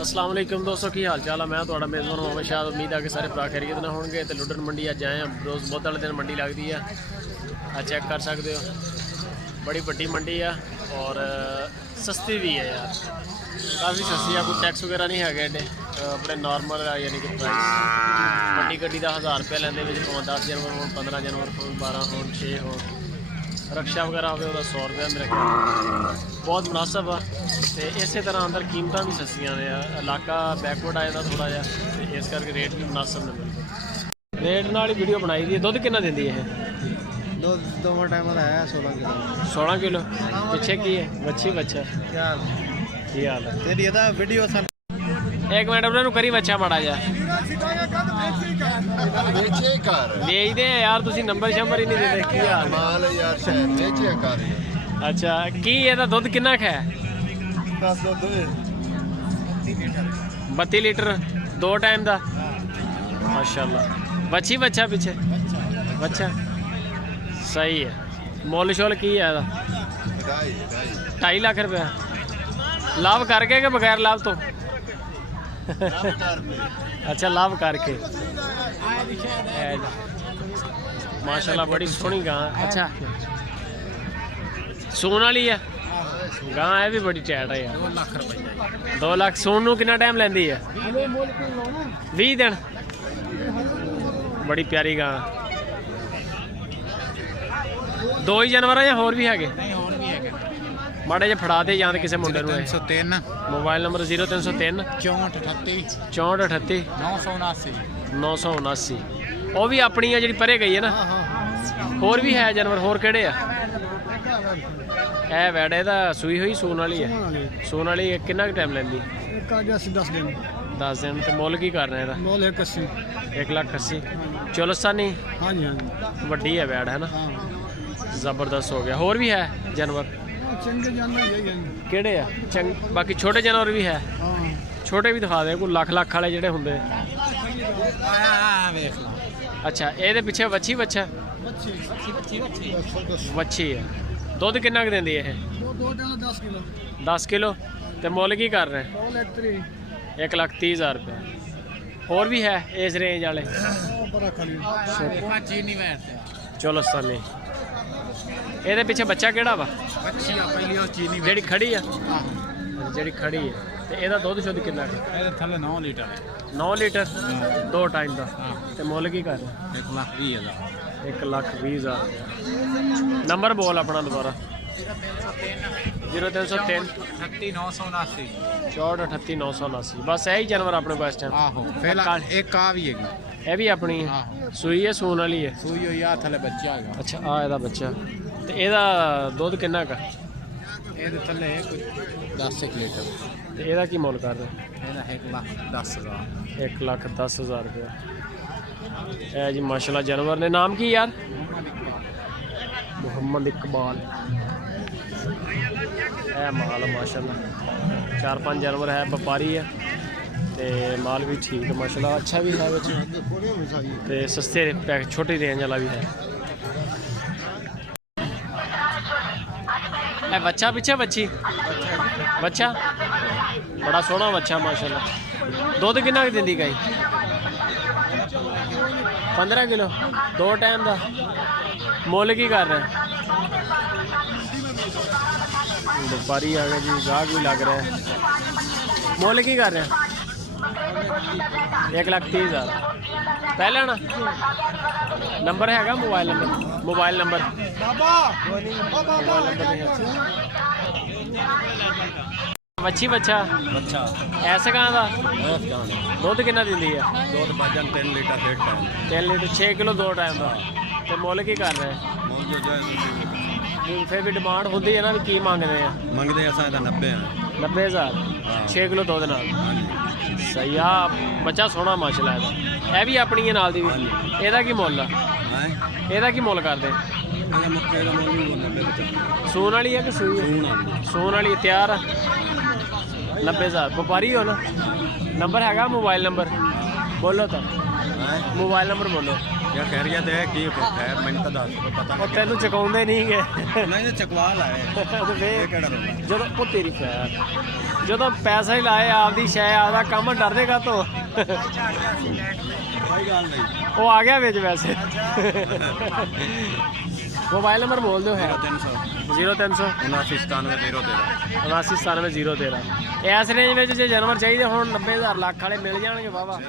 अस्सलाम वालेकुम दोस्तों की हाल चाल है। मैं थोड़ा मेज़बान मोहम्मद शाह। उम्मीद है कि सारे भरा खैरियत ना होंगे। तो लुडन मंडी अज आए हैं। रोज़ बुध वाले दिन मंडी लगती है। चेक कर सकते हो, बड़ी वड्डी मंडी है और सस्ती भी है यार, काफ़ी सस्ती है। कोई टैक्स वगैरह नहीं है एडे, बड़े नॉर्मल है। यानी कि प्राइस वड्डी गड्डी का 1000 रुपया लेंगे, 10 जानवर हो, 15 जानवर हो, 12 हो, 6 हो। रक्षा वगैरह हो 100 रुपया मेरे ख्याल बहुत मुनासिब है। तो इस तरह अंदर कीमत भी सस्तियां ने। इलाका बैकवर्ड आ जाता थोड़ा जहा, तो इस करके रेट भी मुनासिब ने बिल्कुल। रेट नाल ही वीडियो बनाई दी है। दुध कितना देंदी है? दो टाइम का है 16 किलो। 16 किलो। पिछे की है? बच्ची बच्चा की हाल है तेरी ये वीडियो सन। एक मिनट उन्होंने करी बच्चा माड़ा जा बेच दे यार। तुसी नंबर शंबर ही नहीं देते की हाल माल यार शायद बेचे कर। अच्छा की ਇਹਦਾ ਦੁੱਧ ਕਿੰਨਾ ਕ ਹੈ? 32 लीटर 2 टाइम ਦਾ। माशाल्लाह। बच्ची बच्चा पीछे बच्चा सही है। मुल शुल की है ਇਹਦਾ? 2.5 लाख रुपया। लाभ करके कि बगैर लाभ तो? अच्छा लाभ करके। माशाल्लाह बड़ी सोहनी गां। अच्छा सून वाली है गां, है भी बड़ी टैट है यार। 2 लाख रुपया। 2 लाख। सून नूं कितना टाइम लैंदी है? 20 दिन। बड़ी प्यारी गां। 2 ही जानवर या होर भी है? माड़े जे फड़ा दे जां किसी मुंडे नूं। 303 मोबाइल नंबर 0303 6438 6438 979 979। वो भी अपनी है जी परे गई है ना। होर भी है जानवर? होर केड़े आ? ए वैड ਇਹਦਾ ਸੂਈ ਹੋਈ ਸੂਣ ਵਾਲੀ ਹੈ। ਸੂਣ ਵਾਲੀ ਕਿੰਨਾ ਕੁ ਟਾਈਮ ਲੈਂਦੀ? 10 दिन। 10 दिन। ਤੇ ਮੁੱਲ ਕੀ ਕਰਨਾ ਇਹਦਾ? मोल 180। 1,80,000। ਚੋਲਸਤਾਨੀ हाँ जी हाँ जी ਵੱਡੀ ਹੈ ਵੈਡ है ना। हाँ ਜ਼ਬਰਦਸਤ ਹੋ ਗਿਆ। ਹੋਰ ਵੀ ਹੈ जानवर? चंगे जानवर यही हैं। ਕਿਹੜੇ ਆ? ਬਾਕੀ ਛੋਟੇ जानवर भी है? हाँ ਛੋਟੇ ਵੀ ਦਿਖਾ ਦੇ ਕੋਈ ਲੱਖ ਵਾਲੇ ਜਿਹੜੇ ਹੁੰਦੇ। देख लो। ਅੱਛਾ ਇਹਦੇ ਪਿੱਛੇ ਵੱਛੀ ਬੱਚਾ? ਵੱਛੀ ਹੈ। ਦੁੱਧ ਕਿੰਨਾ ਕੁ ਦਿੰਦੀ ਇਹ? 10 किलो। 10 किलो। ਤੇ ਮੁੱਲ ਕੀ ਕਰ ਰਹੇ? मोल 1,30,000 रुपये। ਹੋਰ ਵੀ ਹੈ ਇਸ ਰੇਂਜ ਵਾਲੇ? चीनी बैठते ਚੋਲਸਤਾਨੀ। ਇਹਦੇ ਪਿੱਛੇ ਬੱਚਾ ਕਿਹੜਾ ਵਾ? अच्छी पहली और चीनी ਜਿਹੜੀ ਖੜੀ ਆ? ਜਿਹੜੀ ਖੜੀ ਹੈ। ਤੇ ਇਹਦਾ ਦੁੱਧ ਸ਼ੁੱਧ ਕਿੰਨਾ ਕੁ? थले 9 लीटर है। 9 ਲੀਟਰ 2 ਟਾਈਮ ਦਾ। ਤੇ ਮੁੱਲ ਕੀ ਕਰ ਰਹੇ? 1,20,000। 1,20,000 रुपया। नंबर बोल अपना दोबारा। 0303 38979। 6438 979। बस यही जानवर अपने पास टाइम। आहो फिलहाल एक का भी है। ये भी अपनी है। आहो सूई है सून वाली है? सूई हो या थले बच्चा है। अच्छा आ ਇਹਦਾ ਬੱਚਾ। ਤੇ ਇਹਦਾ ਦੁੱਧ ਕਿੰਨਾ ਕਾ? ਇਹਦੇ ਥੱਲੇ ਕੋਈ 10 ਲੀਟਰ। ਤੇ ਇਹਦਾ ਕੀ ਮੁੱਲ ਕਰ ਰਹੇ? ਇਹਦਾ 1,10,000। 1,10,000 रुपया। ਇਹ ਜੀ ਮਾਸ਼ਾਅੱਲਾ जानवर ने। नाम की यार? मोहम्मद इकबाल। ਇਹ माल माशाअल्लाह 4-5 जानवर है। व्यापारी है ਤੇ माल भी ठीक है माशाअल्लाह। अच्छा भी है ਤੇ सस्ते पैक छोटी रेंज वाला भी है। बच्चा पीछे बच्ची बच्चा बड़ा सोहना बच्चा माशाअल्लाह। दुध कितना दिंदी गाई? 15 किलो 2 टाइम का। मुल की कर रहे? व्यापारी आ गए जी, गाहक भी लग रहा है। मुल की कर रहे हैं? 1,30,000 पहले ना। नंबर हैगा? Mobile number? मोबाइल नंबर बच्ची बच्चा अच्छा ऐसे कहाँ का? दुध कितना दिंदी है? 2 भजन 3 litre 1 time. 3 litre 6 kilo 2 time का। तो मुल की कर रहे हैं? फिर भी डिमांड होती है ना भी की मंगते हैं? मंगते असा 90 है। 90,000 6 किलो दुध नाल। सही आ। बच्चा सोहना माशाअल्लाह ਇਹਦਾ। ਇਹ ਵੀ ਆਪਣੀ ਹੈ ਨਾਲ ਦੀ ਵੀ? ਇਹਦਾ ਕੀ ਮੁੱਲ ਆ? ਇਹਦਾ ਕੀ ਮੁੱਲ ਕਰਦੇ? सून वाली है कि सूई है? सून वाली तैयार 90,000। व्यापारी हो ना? नंबर हैगा? मोबाइल नंबर बोलो तो। मोबाइल नंबर बोलो। ਯਾਰ ਖੈਰੀਅਤ ਹੈ ਕੀ ਖੈਰ ਮੈਨੂੰ ਤਾਂ ਦੱਸ ਪਤਾ ਉਹ ਤੈਨੂੰ ਚਕਾਉਂਦੇ ਨਹੀਂ ਗੇ ਨਹੀਂ ਇਹ ਚਕਵਾ ਲਾਏ ਤੇ ਇਹ ਕਿਹੜਾ ਰੋਲਾ ਜਦੋਂ ਉਹ ਤੇਰੀ ਖੈਰ ਜਦੋਂ ਪੈਸਾ ਹੀ ਲਾਏ ਆਪਦੀ ਸ਼ੈ ਆਪਦਾ ਕੰਮ ਡਰਦੇ ਕਾ ਤੋਂ ਕੋਈ ਗੱਲ ਨਹੀਂ ਉਹ ਆ ਗਿਆ ਵਿੱਚ ਵੈਸੇ ਮੋਬਾਈਲ ਨੰਬਰ ਬੋਲ ਦਿਓ ਹੈ 300 0300 7997 013 7997 013 ਇਸ ਰੇਂਜ ਵਿੱਚ ਜੇ ਜਾਨਵਰ ਚਾਹੀਦੇ ਹੁਣ 90,000 ਲੱਖ ਵਾਲੇ ਮਿਲ ਜਾਣਗੇ ਵਾਵਾ